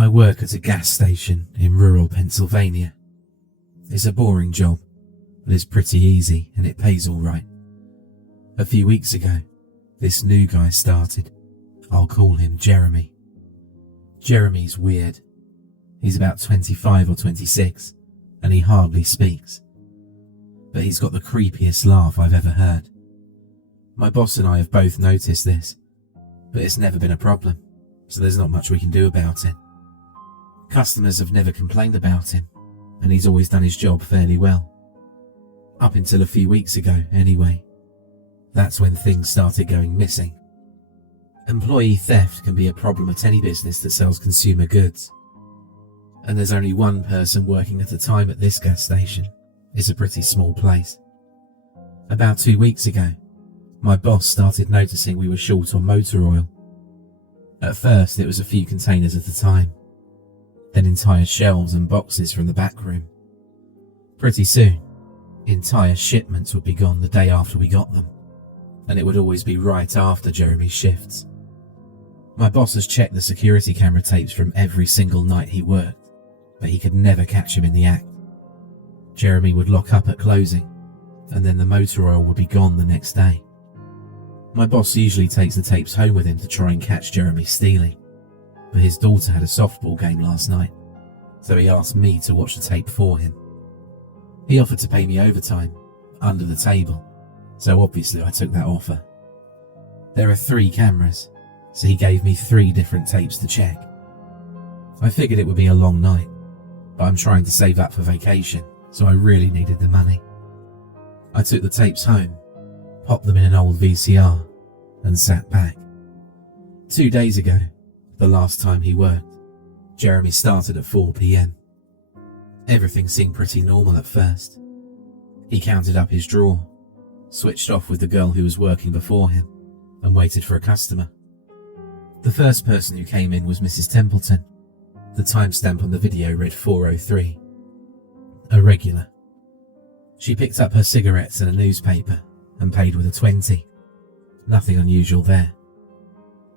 I work at a gas station in rural Pennsylvania. It's a boring job, but it's pretty easy and it pays all right. A few weeks ago, this new guy started. I'll call him Jeremy. Jeremy's weird. He's about 25 or 26, and he hardly speaks. But he's got the creepiest laugh I've ever heard. My boss and I have both noticed this, but it's never been a problem, so there's not much we can do about it. Customers have never complained about him, and he's always done his job fairly well. Up until a few weeks ago, anyway. That's when things started going missing. Employee theft can be a problem at any business that sells consumer goods. And there's only one person working at a time at this gas station. It's a pretty small place. About 2 weeks ago, my boss started noticing we were short on motor oil. At first, it was a few containers at a time, then entire shelves and boxes from the back room. Pretty soon, entire shipments would be gone the day after we got them, and it would always be right after Jeremy's shifts. My boss has checked the security camera tapes from every single night he worked, but he could never catch him in the act. Jeremy would lock up at closing, and then the motor oil would be gone the next day. My boss usually takes the tapes home with him to try and catch Jeremy stealing, but his daughter had a softball game last night, so he asked me to watch the tape for him. He offered to pay me overtime, under the table, so obviously I took that offer. There are 3 cameras, so he gave me 3 different tapes to check. I figured it would be a long night, but I'm trying to save up for vacation, so I really needed the money. I took the tapes home, popped them in an old VCR, and sat back. 2 days ago, the last time he worked, Jeremy started at 4 p.m. Everything seemed pretty normal at first. He counted up his drawer, switched off with the girl who was working before him, and waited for a customer. The first person who came in was Mrs. Templeton. The timestamp on the video read 4:03. A regular. She picked up her cigarettes and a newspaper and paid with a 20. Nothing unusual there.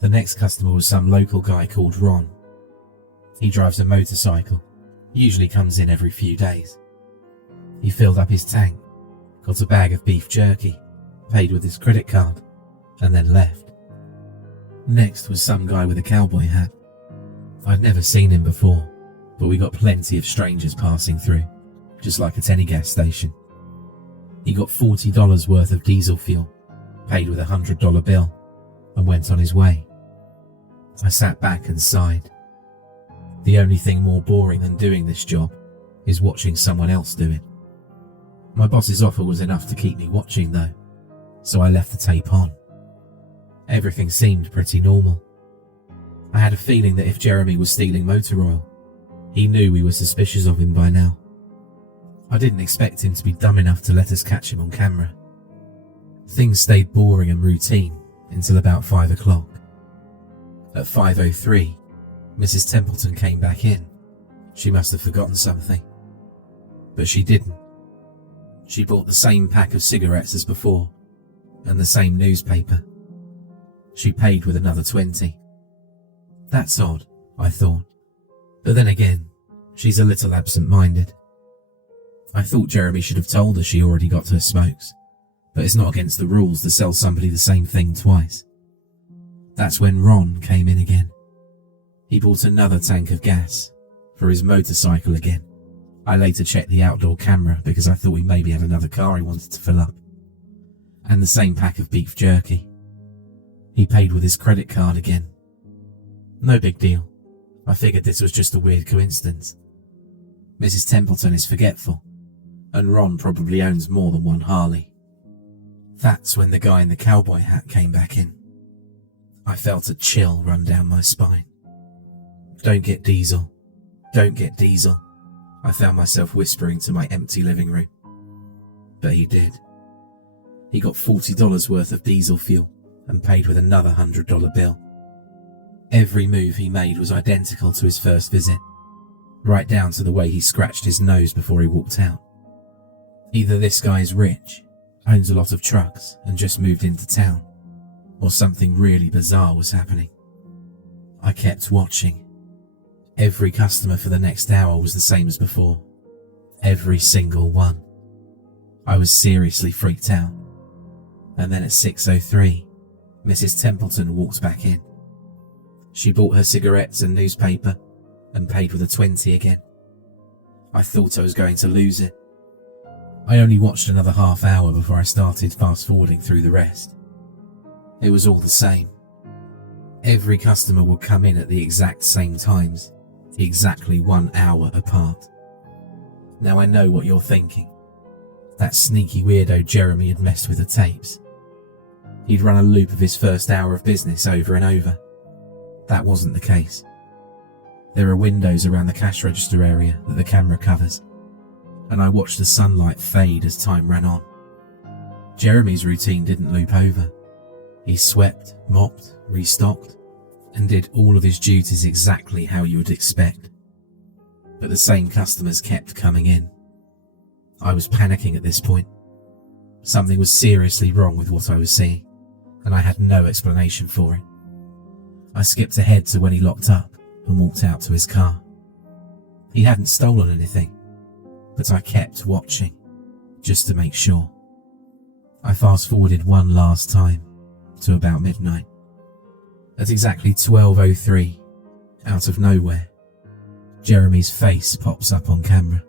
The next customer was some local guy called Ron. He drives a motorcycle, usually comes in every few days. He filled up his tank, got a bag of beef jerky, paid with his credit card, and then left. Next was some guy with a cowboy hat. I'd never seen him before, but we got plenty of strangers passing through, just like at any gas station. He got $40 worth of diesel fuel, paid with a $100 bill, and went on his way. I sat back and sighed. The only thing more boring than doing this job is watching someone else do it. My boss's offer was enough to keep me watching though, so I left the tape on. Everything seemed pretty normal. I had a feeling that if Jeremy was stealing motor oil, he knew we were suspicious of him by now. I didn't expect him to be dumb enough to let us catch him on camera. Things stayed boring and routine until about 5 o'clock. At 5:03, Mrs. Templeton came back in. She must have forgotten something. But she didn't. She bought the same pack of cigarettes as before, and the same newspaper. She paid with another 20. That's odd, I thought. But then again, she's a little absent-minded. I thought Jeremy should have told her she already got her smokes, but it's not against the rules to sell somebody the same thing twice. That's when Ron came in again. He bought another tank of gas for his motorcycle again. I later checked the outdoor camera because I thought we maybe had another car he wanted to fill up. And the same pack of beef jerky. He paid with his credit card again. No big deal. I figured this was just a weird coincidence. Mrs. Templeton is forgetful, and Ron probably owns more than one Harley. That's when the guy in the cowboy hat came back in. I felt a chill run down my spine. Don't get diesel. Don't get diesel. I found myself whispering to my empty living room. But he did. He got $40 worth of diesel fuel and paid with another $100 bill. Every move he made was identical to his first visit, right down to the way he scratched his nose before he walked out. Either this guy is rich, owns a lot of trucks and just moved into town, or something really bizarre was happening. I kept watching, Every customer for the next hour was the same as before. Every single one. I was seriously freaked out. And then at 6:03, Mrs. Templeton walked back in. She bought her cigarettes and newspaper and paid with a 20 again. I thought I was going to lose it. I only watched another half hour before I started fast forwarding through the rest. It was all the same. Every customer would come in at the exact same times, exactly 1 hour apart. Now I know what you're thinking. That sneaky weirdo Jeremy had messed with the tapes. He'd run a loop of his first hour of business over and over. That wasn't the case. There are windows around the cash register area that the camera covers, and I watched the sunlight fade as time ran on. Jeremy's routine didn't loop over. He swept, mopped, restocked, and did all of his duties exactly how you would expect. But the same customers kept coming in. I was panicking at this point. Something was seriously wrong with what I was seeing, and I had no explanation for it. I skipped ahead to when he locked up and walked out to his car. He hadn't stolen anything, but I kept watching, just to make sure. I fast-forwarded one last time, to about midnight. At exactly 12:03, out of nowhere, Jeremy's face pops up on camera.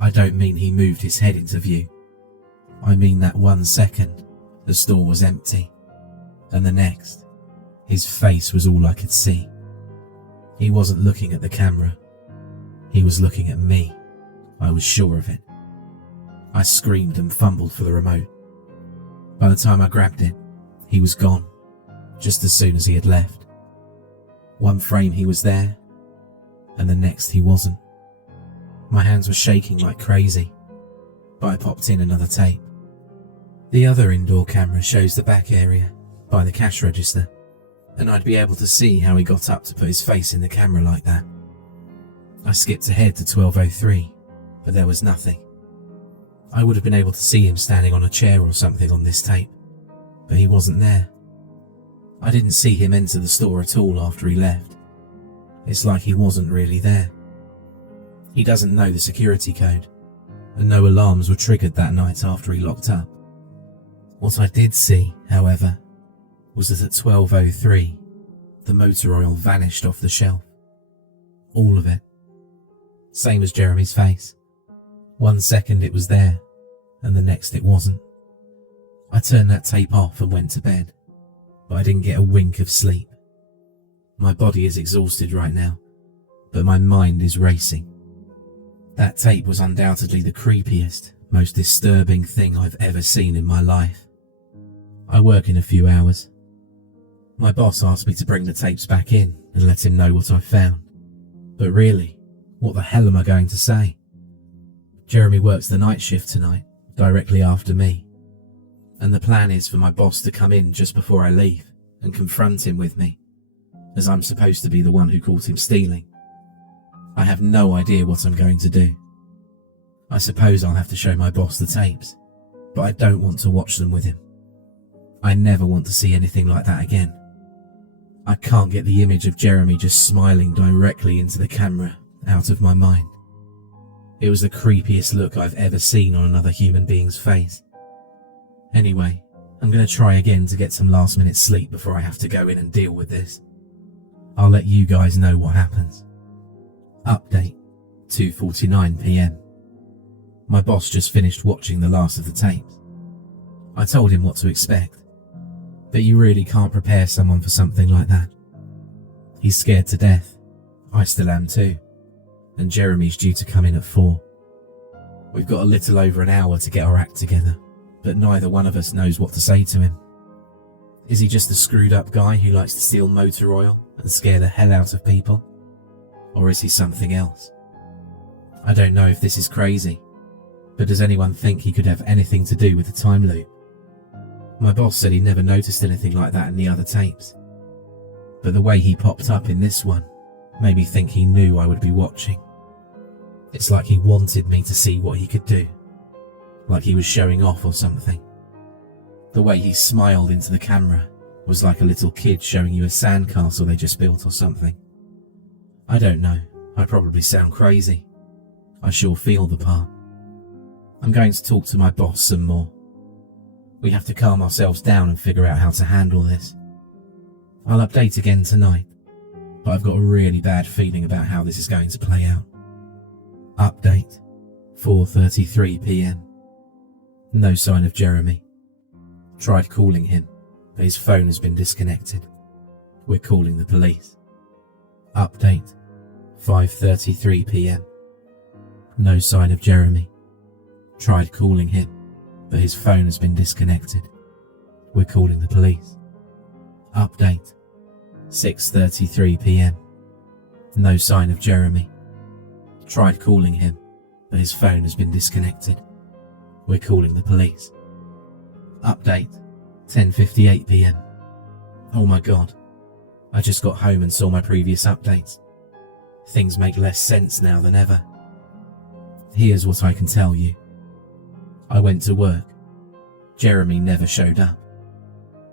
I don't mean he moved his head into view. I mean that 1 second, the store was empty, and the next, his face was all I could see. He wasn't looking at the camera. He was looking at me. I was sure of it. I screamed and fumbled for the remote. By the time I grabbed it, he was gone, just as soon as he had left. One frame he was there, and the next he wasn't. My hands were shaking like crazy, but I popped in another tape. The other indoor camera shows the back area, by the cash register, and I'd be able to see how he got up to put his face in the camera like that. I skipped ahead to 12:03, but there was nothing. I would have been able to see him standing on a chair or something on this tape, but he wasn't there. I didn't see him enter the store at all after he left. It's like he wasn't really there. He doesn't know the security code, and no alarms were triggered that night after he locked up. What I did see, however, was that at 12:03, the motor oil vanished off the shelf. All of it. Same as Jeremy's face. 1 second it was there, and the next it wasn't. I turned that tape off and went to bed, but I didn't get a wink of sleep. My body is exhausted right now, but my mind is racing. That tape was undoubtedly the creepiest, most disturbing thing I've ever seen in my life. I work in a few hours. My boss asked me to bring the tapes back in and let him know what I found. But really, what the hell am I going to say? Jeremy works the night shift tonight, directly after me. And the plan is for my boss to come in just before I leave and confront him with me, as I'm supposed to be the one who caught him stealing. I have no idea what I'm going to do. I suppose I'll have to show my boss the tapes, but I don't want to watch them with him. I never want to see anything like that again. I can't get the image of Jeremy just smiling directly into the camera out of my mind. It was the creepiest look I've ever seen on another human being's face. Anyway, I'm going to try again to get some last-minute sleep before I have to go in and deal with this. I'll let you guys know what happens. Update, 2:49 PM. My boss just finished watching the last of the tapes. I told him what to expect, but you really can't prepare someone for something like that. He's scared to death. I still am too. And Jeremy's due to come in at 4. We've got a little over an hour to get our act together, but neither one of us knows what to say to him. Is he just a screwed up guy who likes to steal motor oil and scare the hell out of people? Or is he something else? I don't know if this is crazy, but does anyone think he could have anything to do with the time loop? My boss said he never noticed anything like that in the other tapes, but the way he popped up in this one made me think he knew I would be watching. It's like he wanted me to see what he could do, like he was showing off or something. The way he smiled into the camera was like a little kid showing you a sandcastle they just built or something. I I don't know, I probably sound crazy. I sure feel the part. I'm going to talk to my boss some more. We have to calm ourselves down and figure out how to handle this. I'll update again tonight, but I've got a really bad feeling about how this is going to play out. Update, 4:33 PM. No sign of Jeremy. Tried calling him, but his phone has been disconnected. We're calling the police. Update, 5:33 PM. No sign of Jeremy. Tried calling him, but his phone has been disconnected. We're calling the police. Update, 6:33 PM. No sign of Jeremy. Tried calling him, but his phone has been disconnected. We're calling the police. Update, 10:58 PM. Oh my god. I just got home and saw my previous updates. Things make less sense now than ever. Here's what I can tell you. I went to work. Jeremy never showed up.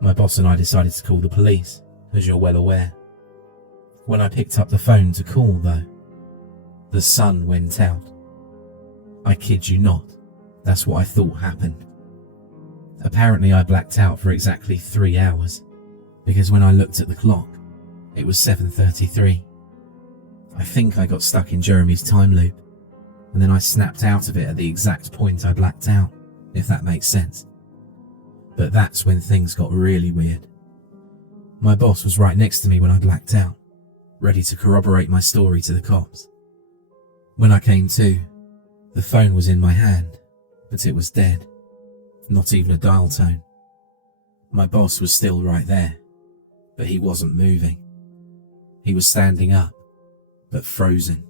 My boss and I decided to call the police, as you're well aware. When I picked up the phone to call, though, the sun went out. I kid you not, that's what I thought happened. Apparently I blacked out for exactly 3 hours, because when I looked at the clock, it was 7:33. I think I got stuck in Jeremy's time loop, and then I snapped out of it at the exact point I blacked out, if that makes sense. But that's when things got really weird. My boss was right next to me when I blacked out, ready to corroborate my story to the cops. When I came to, the phone was in my hand, but it was dead. Not even a dial tone. My boss was still right there, but he wasn't moving. He was standing up, but frozen.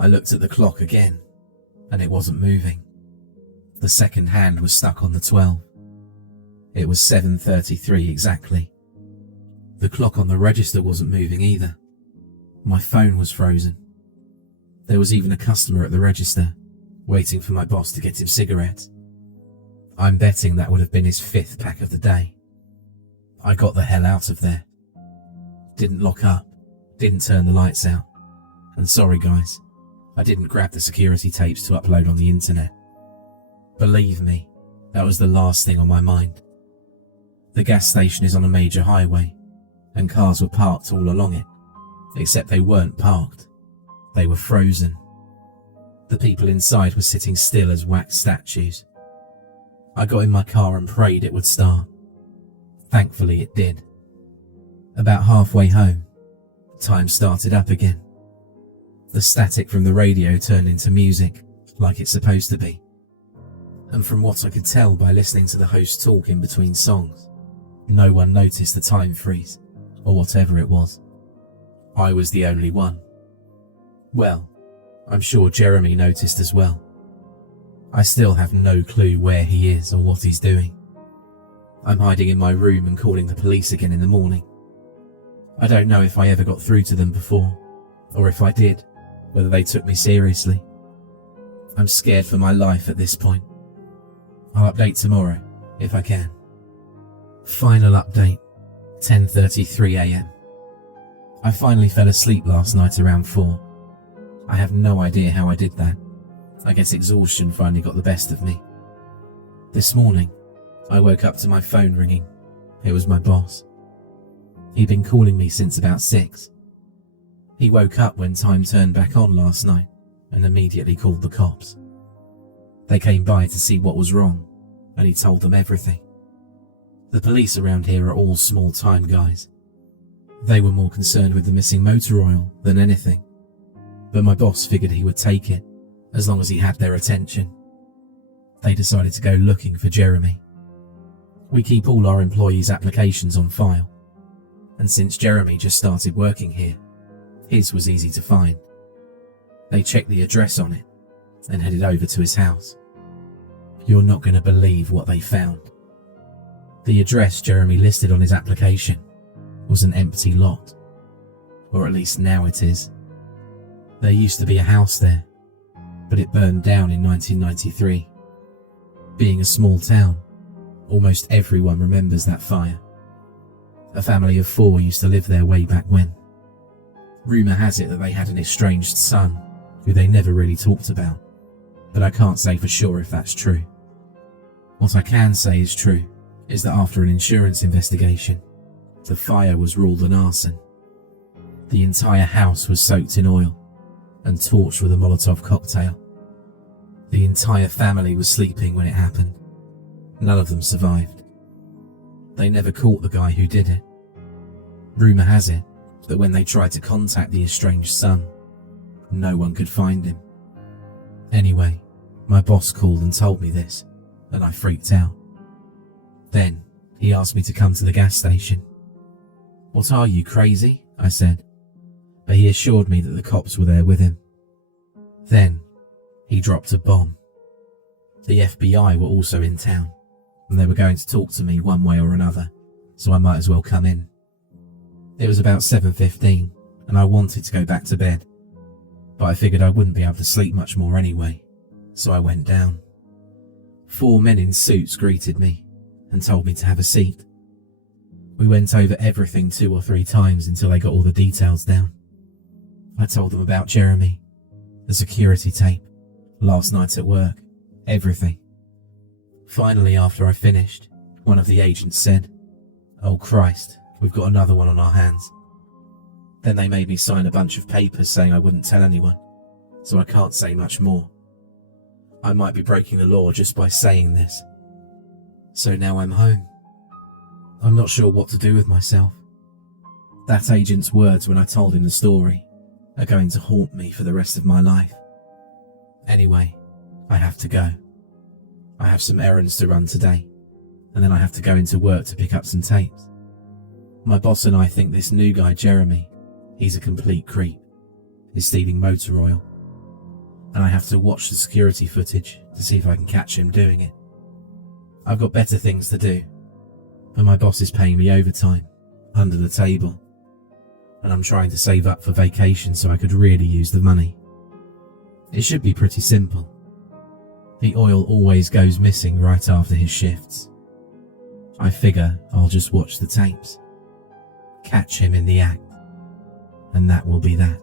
I looked at the clock again, and it wasn't moving. The second hand was stuck on the 12. It was 7:33 exactly. The clock on the register wasn't moving either. My phone was frozen. There was even a customer at the register, waiting for my boss to get him cigarettes. I'm betting that would have been his 5th pack of the day. I got the hell out of there. Didn't lock up, didn't turn the lights out. And sorry guys, I didn't grab the security tapes to upload on the internet. Believe me, that was the last thing on my mind. The gas station is on a major highway, and cars were parked all along it, except they weren't parked. They were frozen. The people inside were sitting still as wax statues. I got in my car and prayed it would start. Thankfully it did. About halfway home, time started up again. The static from the radio turned into music, like it's supposed to be. And from what I could tell by listening to the host talk in between songs, no one noticed the time freeze, or whatever it was. I was the only one. Well, I'm sure Jeremy noticed as well. I still have no clue where he is or what he's doing. I'm hiding in my room and calling the police again in the morning. I don't know if I ever got through to them before, or if I did, whether they took me seriously. I'm scared for my life at this point. I'll update tomorrow, if I can. Final update, 10:33 AM. I finally fell asleep last night around 4. I have no idea how I did that. I guess exhaustion finally got the best of me. This morning, I woke up to my phone ringing. It was my boss. He'd been calling me since about 6. He woke up when time turned back on last night and immediately called the cops. They came by to see what was wrong, and he told them everything. The police around here are all small-time guys. They were more concerned with the missing motor oil than anything, but my boss figured he would take it as long as he had their attention. They decided to go looking for Jeremy. We keep all our employees' applications on file, and since Jeremy just started working here, his was easy to find. They checked the address on it and headed over to his house. You're not going to believe what they found. The address Jeremy listed on his application was an empty lot, or at least now it is. There used to be a house there, but it burned down in 1993. Being a small town, almost everyone remembers that fire. A family of 4 used to live there way back when. Rumour has it that they had an estranged son, who they never really talked about, but I can't say for sure if that's true. What I can say is true is that after an insurance investigation, the fire was ruled an arson. The entire house was soaked in oil and torched with a Molotov cocktail. The entire family was sleeping when it happened. None of them survived. They never caught the guy who did it. Rumour has it that when they tried to contact the estranged son, no one could find him. Anyway, my boss called and told me this, and I freaked out. Then he asked me to come to the gas station. "What are you, crazy?" I said, but he assured me that the cops were there with him. Then he dropped a bomb. The FBI were also in town, and they were going to talk to me one way or another, so I might as well come in. It was about 7:15, and I wanted to go back to bed, but I figured I wouldn't be able to sleep much more anyway, so I went down. 4 men in suits greeted me and told me to have a seat. We went over everything 2 or 3 times until I got all the details down. I told them about Jeremy, the security tape, last night at work, everything. Finally, after I finished, one of the agents said, "Oh Christ, we've got another one on our hands." Then they made me sign a bunch of papers saying I wouldn't tell anyone, so I can't say much more. I might be breaking the law just by saying this. So now I'm home. I'm not sure what to do with myself. That agent's words when I told him the story are going to haunt me for the rest of my life. Anyway, I have to go. I have some errands to run today, and then I have to go into work to pick up some tapes. My boss and I think this new guy, Jeremy, he's a complete creep. He's stealing motor oil, and I have to watch the security footage to see if I can catch him doing it. I've got better things to do, and my boss is paying me overtime, under the table, and I'm trying to save up for vacation so I could really use the money. It should be pretty simple. The oil always goes missing right after his shifts. I figure I'll just watch the tapes, catch him in the act, and that will be that.